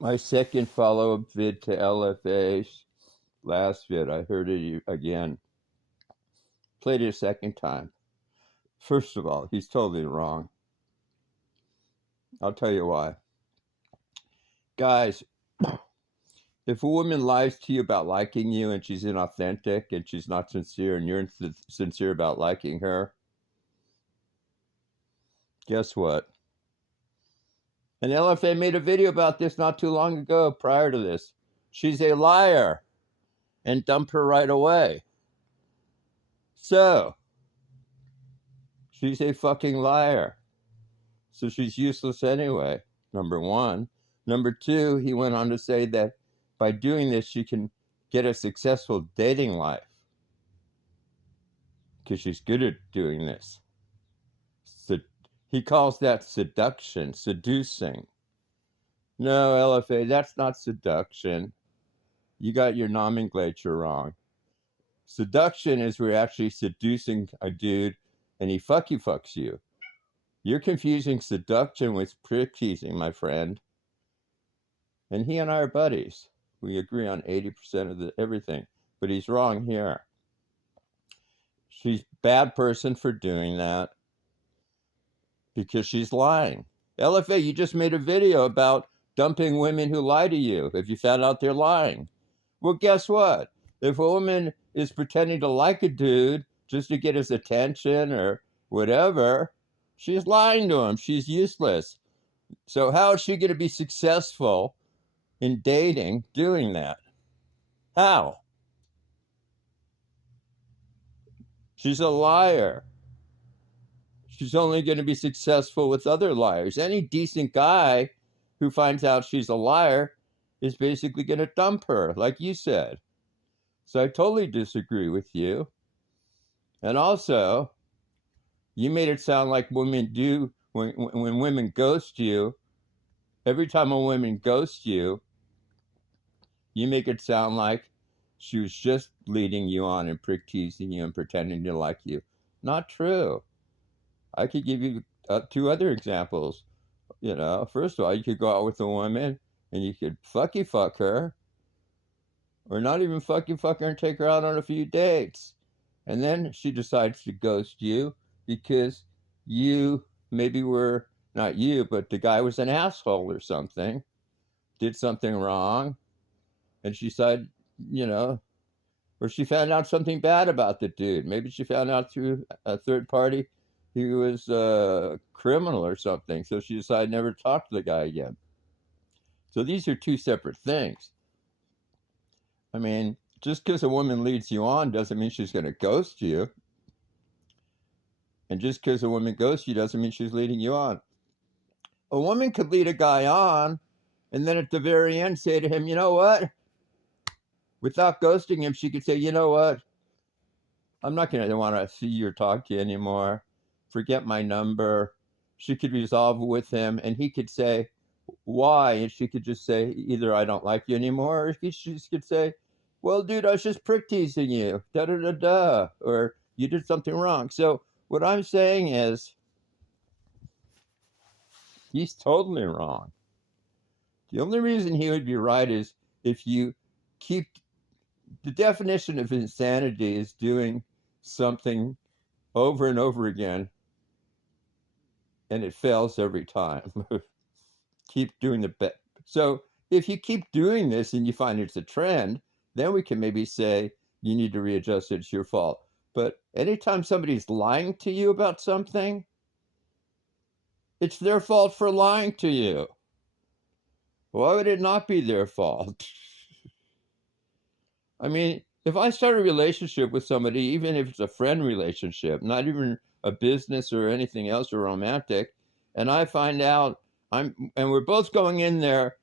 My second follow-up vid to LFA's last vid, I heard it again. Played it a second time. First of all, he's totally wrong. I'll tell you why. Guys, if a woman lies to you about liking you and she's inauthentic and she's not sincere and you're sincere about liking her, guess what? And LFA made a video about this not too long ago prior to this. She's a liar and dump her right away. So, she's a fucking liar. So she's useless anyway, number one. Number two, he went on to say that by doing this, she can get a successful dating life because she's good at doing this. So he calls that seduction, seducing. No, LFA, that's not seduction. You got your nomenclature wrong. Seduction is we're actually seducing a dude and he fucks you. You're confusing seduction with prick teasing, my friend. And he and I are buddies. We agree on 80% of everything. But he's wrong here. She's a bad person for doing that because she's lying. LFA, you just made a video about dumping women who lie to you if you found out they're lying. Well, guess what? If a woman is pretending to like a dude just to get his attention or whatever, she's lying to him. She's useless. So how is she going to be successful in dating doing that? How? She's a liar. She's only going to be successful with other liars. Any decent guy who finds out she's a liar is basically going to dump her, like you said. So I totally disagree with you. And also, you made it sound like women do, when women ghost you, every time a woman ghosts you, you make it sound like she was just leading you on and prick teasing you and pretending to like you. Not true. I could give you two other examples. You know, first of all, you could go out with a woman and you could fuck her, or not even fuck her and take her out on a few dates. And then she decides to ghost you because you maybe were, not you, but the guy was an asshole or something, did something wrong, and she said, you know, or she found out something bad about the dude. Maybe she found out through a third party he was a criminal or something. So she decided never to talk to the guy again. So these are two separate things. I mean, just because a woman leads you on doesn't mean she's going to ghost you. And just because a woman ghosts you doesn't mean she's leading you on. A woman could lead a guy on and then at the very end say to him, you know what? Without ghosting him, she could say, you know what? I'm not going to want to see you or talk to you anymore. Forget my number. She could resolve with him and he could say, why? And she could just say, either I don't like you anymore, or she could say, well, dude, I was just prick teasing you, da-da-da-da, or you did something wrong. So what I'm saying is, he's totally wrong. The only reason he would be right is if you keep, the definition of insanity is doing something over and over again, and it fails every time. Keep doing the best. So if you keep doing this and you find it's a trend, then we can maybe say you need to readjust it. It's your fault. But anytime somebody's lying to you about something, it's their fault for lying to you. Why would it not be their fault? I mean, if I start a relationship with somebody, even if it's a friend relationship, not even a business or anything else or romantic, and I find out and we're both going in there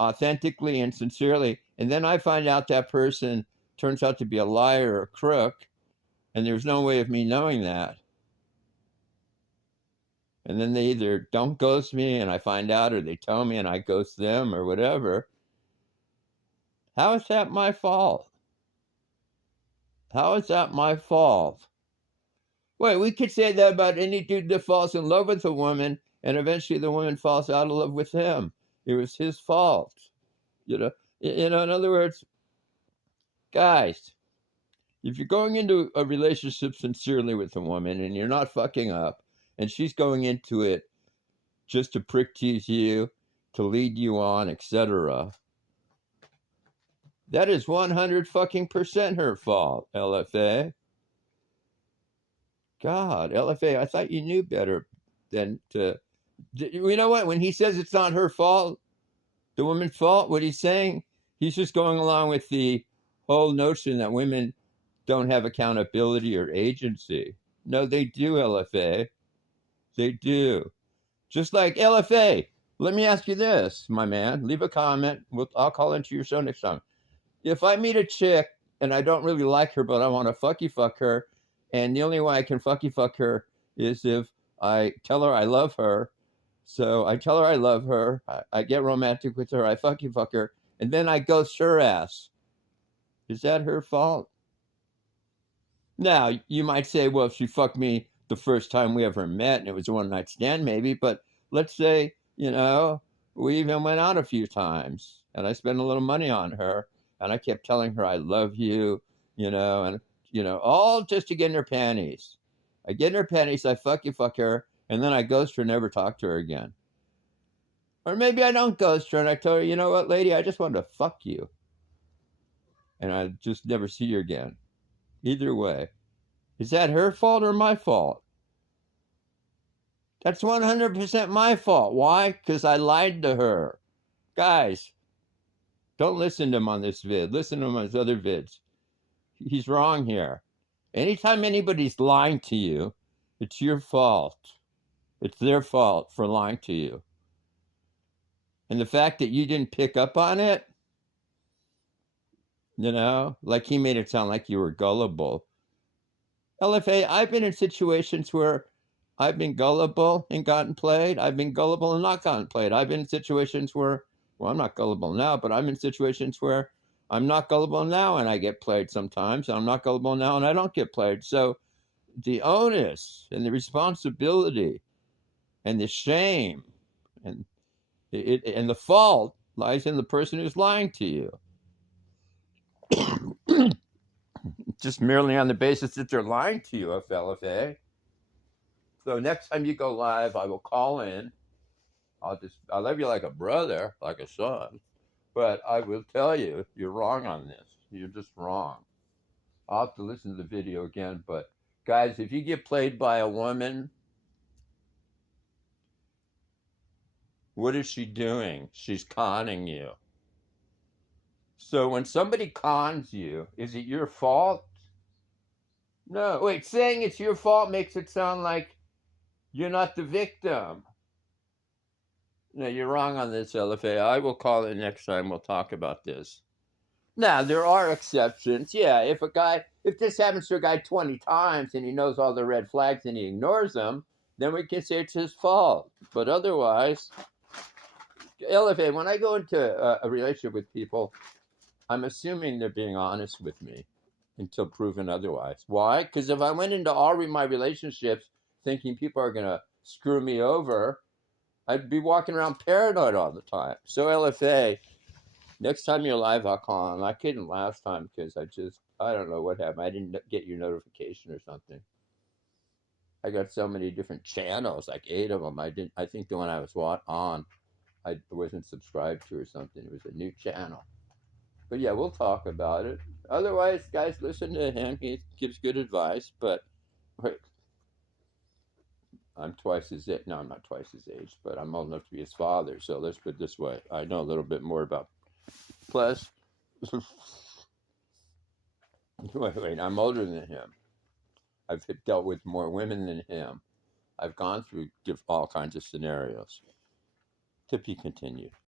authentically and sincerely, and then I find out that person turns out to be a liar or a crook, and there's no way of me knowing that. And then they either don't ghost me and I find out, or they tell me and I ghost them or whatever. How is that my fault? How is that my fault? Wait, we could say that about any dude that falls in love with a woman and eventually the woman falls out of love with him. It was his fault. You know, in other words, guys, if you're going into a relationship sincerely with a woman and you're not fucking up, and she's going into it just to prick tease you, to lead you on, etc., that is 100 fucking percent her fault, LFA. God, LFA, I thought you knew better than to. You know what? When he says it's not her fault, the woman's fault, what he's saying, he's just going along with the whole notion that women don't have accountability or agency. No, they do, LFA. They do. Just like LFA. Let me ask you this, my man. Leave a comment. I'll call into your show next time. If I meet a chick and I don't really like her, but I want to fuck her, and the only way I can fuck her is if I tell her I love her. So I tell her I love her. I get romantic with her. I fuck her, and then I ghost her ass. Is that her fault? Now, you might say, well, if she fucked me the first time we ever met and it was a one night stand, maybe, but let's say, we even went out a few times and I spent a little money on her and I kept telling her, I love you, and, all just to get in her panties. I get in her panties, I fuck her, and then I ghost her, never talk to her again. Or maybe I don't ghost her and I tell her, you know what, lady, I just wanted to fuck you. And I just never see you again. Either way. Is that her fault or my fault? That's 100% my fault. Why? Because I lied to her. Guys, don't listen to him on this vid. Listen to him on his other vids. He's wrong here. Anytime anybody's lying to you, it's your fault. It's their fault for lying to you. And the fact that you didn't pick up on it, like he made it sound like you were gullible. LFA, I've been in situations where I've been gullible and gotten played. I've been gullible and not gotten played. I've been in situations where, well, I'm not gullible now, but I'm in situations where I'm not gullible now and I get played sometimes. I'm not gullible now and I don't get played. So the onus and the responsibility and the shame and the fault lies in the person who's lying to you. Just merely on the basis that they're lying to you, FLFA. So next time you go live, I will call in. I love you like a brother, like a son, but I will tell you, you're wrong on this. You're just wrong. I'll have to listen to the video again, but guys, if you get played by a woman, what is she doing? She's conning you. So when somebody cons you, is it your fault? No, wait, saying it's your fault makes it sound like you're not the victim. No, you're wrong on this, LFA. I will call it next time. We'll talk about this. Now, there are exceptions. Yeah, if this happens to a guy 20 times and he knows all the red flags and he ignores them, then we can say it's his fault. But otherwise, LFA, when I go into a relationship with people, I'm assuming they're being honest with me until proven otherwise. Why? Because if I went into all my relationships thinking people are going to screw me over, I'd be walking around paranoid all the time. So LFA, next time you're live, I'll call on. I couldn't last time because I don't know what happened. I didn't get your notification or something. I got so many different channels, like 8 of them. I think the one I was on, I wasn't subscribed to or something. It was a new channel. But yeah, we'll talk about it. Otherwise, guys, listen to him. He gives good advice, but wait. I'm twice his age. No, I'm not twice his age, but I'm old enough to be his father. So let's put it this way. I know a little bit more about. Plus, wait, I'm older than him. I've dealt with more women than him. I've gone through all kinds of scenarios. To be continued.